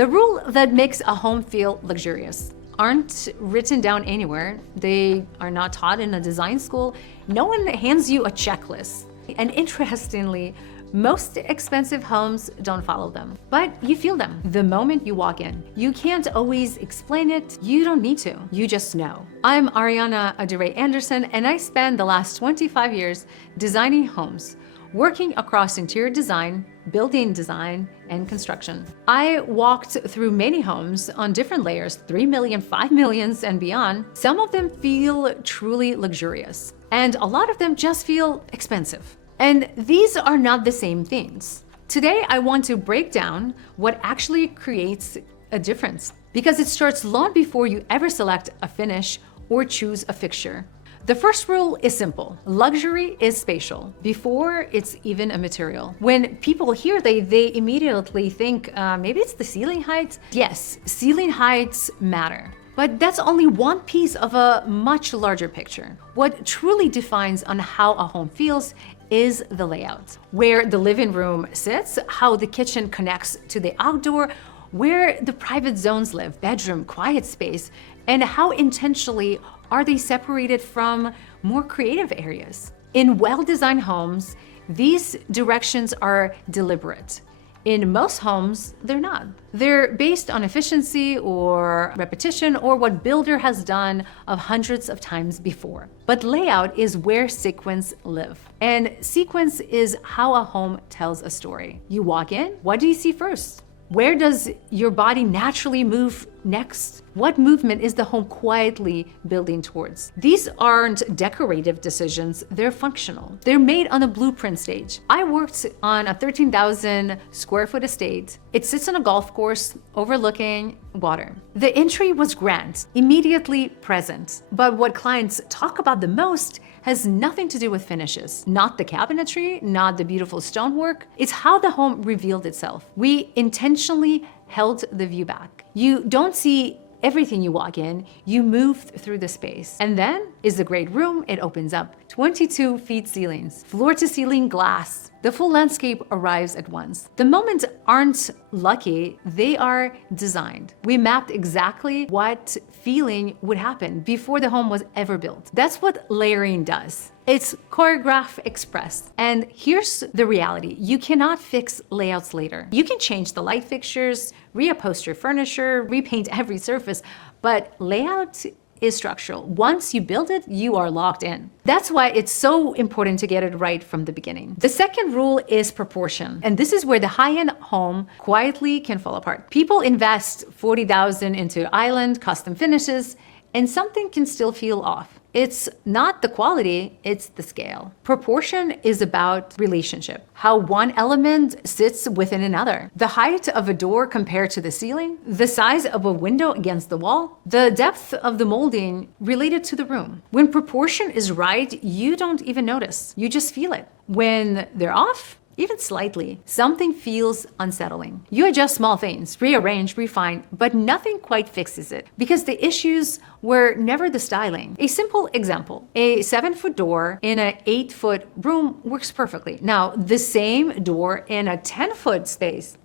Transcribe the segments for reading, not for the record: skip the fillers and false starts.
The rule that makes a home feel luxurious aren't written down anywhere. They are not taught in a design school. No one hands you a checklist. And interestingly, most expensive homes don't follow them, but you feel them the moment you walk in. You can't always explain it. You don't need to. You just know. I'm Ariana Anderson, and I spent the last 25 years designing homes, working across interior design, building design, and construction. I walked through many homes on different layers, 3 million, 5 millions, and beyond. Some of them feel truly luxurious, and a lot of them just feel expensive. And these are not the same things. Today, I want to break down what actually creates a difference, because it starts long before you ever select a finish or choose a fixture. The first rule is simple. Luxury is spatial before it's even a material. When people hear they immediately think maybe it's the ceiling height. Yes, ceiling heights matter. But that's only one piece of a much larger picture. What truly defines on how a home feels is the layout. Where the living room sits, how the kitchen connects to the outdoor, where the private zones live, bedroom, quiet space, and how intentionally are they separated from more creative areas. In well-designed homes, these directions are deliberate. In most homes, they're not. They're based on efficiency or repetition or what builder has done of hundreds of times before. But layout is where sequence live. And sequence is how a home tells a story. You walk in, what do you see first? Where does your body naturally move next? What movement is the home quietly building towards? These aren't decorative decisions, they're functional. They're made on a blueprint stage. I worked on a 13,000 square foot estate. It sits on a golf course overlooking water. The entry was grand, immediately present. But what clients talk about the most has nothing to do with finishes. Not the cabinetry, not the beautiful stonework. It's how the home revealed itself. We intentionally held the view back. You don't see everything you walk in, you move through the space. And then is the great room. It opens up. 22 feet ceilings, floor to ceiling glass. The full landscape arrives at once. The moments aren't lucky, they are designed. We mapped exactly what feeling would happen before the home was ever built. That's what layering does. It's choreograph express. And here's the reality. You cannot fix layouts later. You can change the light fixtures, reupholster furniture, repaint every surface, but layout is structural. Once you build it, you are locked in. That's why it's so important to get it right from the beginning. The second rule is proportion. And this is where the high-end home quietly can fall apart. People invest $40,000 into island custom finishes, and something can still feel off. It's not the quality, it's the scale. Proportion is about relationship, how one element sits within another. The height of a door compared to the ceiling, the size of a window against the wall, the depth of the molding related to the room. When proportion is right, you don't even notice. You just feel it. When they're off, even slightly, something feels unsettling. You adjust small things, rearrange, refine, but nothing quite fixes it because the issues were never the styling. A simple example, a 7-foot door in an 8-foot room works perfectly. Now, the same door in a 10-foot space,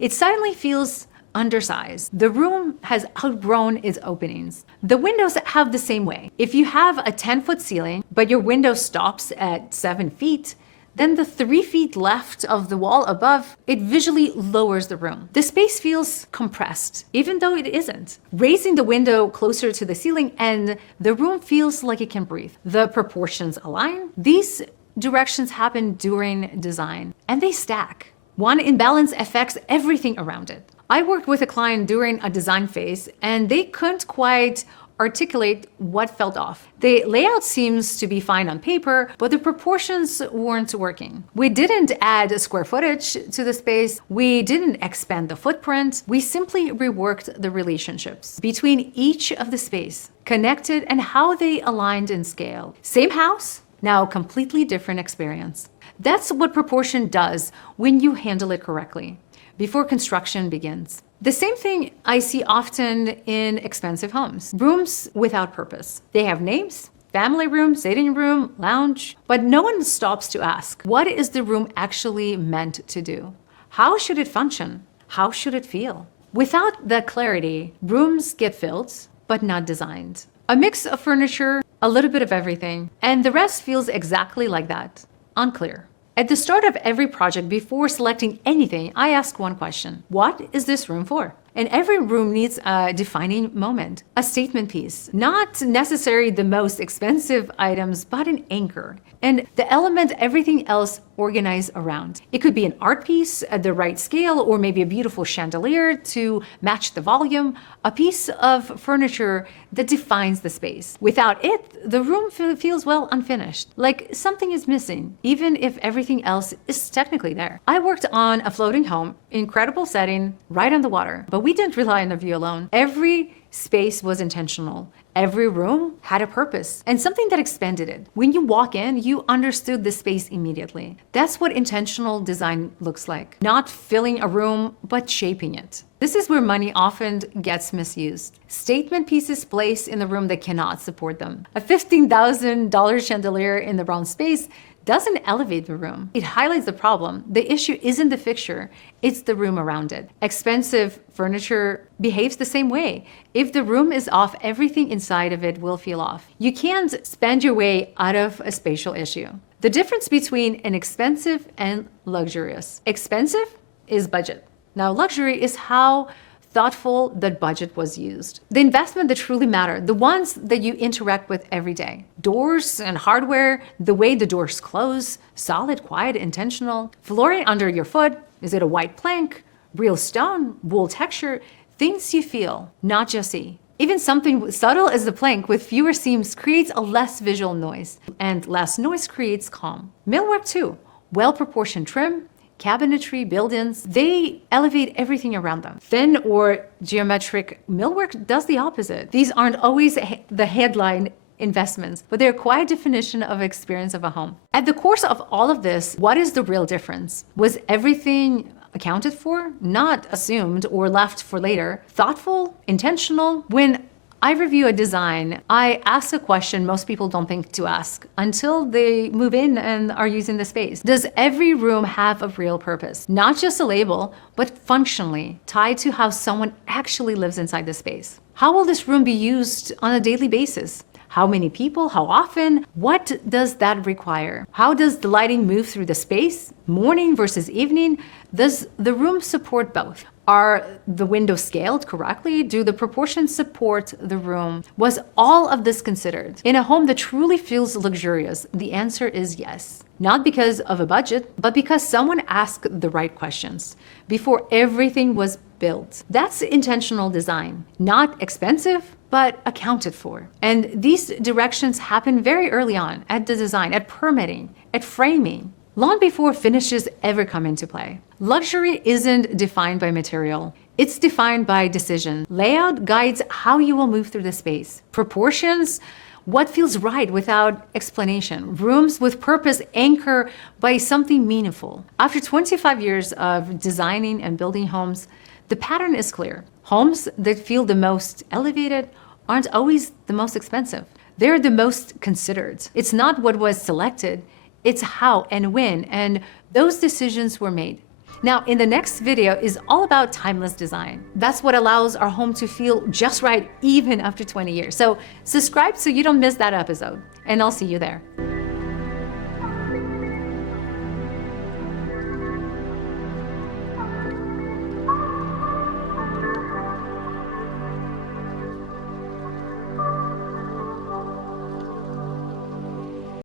it suddenly feels undersized. The room has outgrown its openings. The windows have the same way. If you have a 10-foot ceiling, but your window stops at 7 feet, then the 3 feet left of the wall above, it visually lowers the room. The space feels compressed, even though it isn't. Raising the window closer to the ceiling and the room feels like it can breathe. The proportions align. These directions happen during design, and they stack. One imbalance affects everything around it. I worked with a client during a design phase, and they couldn't quite articulate what felt off. The layout seems to be fine on paper, but the proportions weren't working. We didn't add square footage to the space. We didn't expand the footprint. We simply reworked the relationships between each of the space, connected and how they aligned in scale. Same house, now completely different experience. That's what proportion does when you handle it correctly, before construction begins. The same thing I see often in expensive homes. Rooms without purpose. They have names, family room, sitting room, lounge, but no one stops to ask, what is the room actually meant to do? How should it function? How should it feel? Without that clarity, rooms get filled, but not designed. A mix of furniture, a little bit of everything, and the rest feels exactly like that. Unclear. At the start of every project, before selecting anything, I ask one question. What is this room for? And every room needs a defining moment, a statement piece. Not necessarily the most expensive items, but an anchor. And the element everything else organized around. It could be an art piece at the right scale, or maybe a beautiful chandelier to match the volume, a piece of furniture that defines the space. Without it, the room feels, well, unfinished, like something is missing, even if everything else is technically there. I worked on a floating home, incredible setting, right on the water, but we didn't rely on the view alone. Every space was intentional. Every room had a purpose and something that expanded it. When you walk in, you understood the space immediately. That's what intentional design looks like. Not filling a room, but shaping it. This is where money often gets misused. Statement pieces placed in the room that cannot support them. A $15,000 chandelier in the wrong space doesn't elevate the room. It highlights the problem. The issue isn't the fixture, it's the room around it. Expensive furniture behaves the same way. If the room is off, everything inside of it will feel off. You can't spend your way out of a spatial issue. The difference between an expensive and luxurious. Expensive is budget. Now, luxury is how thoughtful that budget was used. The investment that truly matter, the ones that you interact with every day. Doors and hardware, the way the doors close, solid, quiet, intentional. Flooring under your foot, is it a white plank, real stone, wool texture? Things you feel, not just see. Even something subtle as the plank with fewer seams creates a less visual noise, and less noise creates calm. Millwork too, well-proportioned trim, cabinetry, build-ins, they elevate everything around them. Thin or geometric millwork does the opposite. These aren't always the headline investments, but they're a quiet definition of experience of a home. At the course of all of this, what is the real difference? Was everything accounted for, not assumed or left for later? Thoughtful, intentional? When I review a design, I ask a question most people don't think to ask until they move in and are using the space. Does every room have a real purpose? Not just a label, but functionally tied to how someone actually lives inside the space. How will this room be used on a daily basis? How many people? How often? What does that require? How does the lighting move through the space? Morning versus evening? Does the room support both? Are the windows scaled correctly? Do the proportions support the room? Was all of this considered? In a home that truly feels luxurious, the answer is yes. Not because of a budget, but because someone asked the right questions before everything was built. That's intentional design. Not expensive, but accounted for. And these directions happen very early on at the design, at permitting, at framing, long before finishes ever come into play. Luxury isn't defined by material. It's defined by decision. Layout guides how you will move through the space. Proportions, what feels right without explanation. Rooms with purpose anchor by something meaningful. After 25 years of designing and building homes, the pattern is clear. Homes that feel the most elevated aren't always the most expensive. They're the most considered. It's not what was selected, it's how and when, and those decisions were made. Now, in the next video is all about timeless design. That's what allows our home to feel just right even after 20 years. So subscribe so you don't miss that episode, and I'll see you there.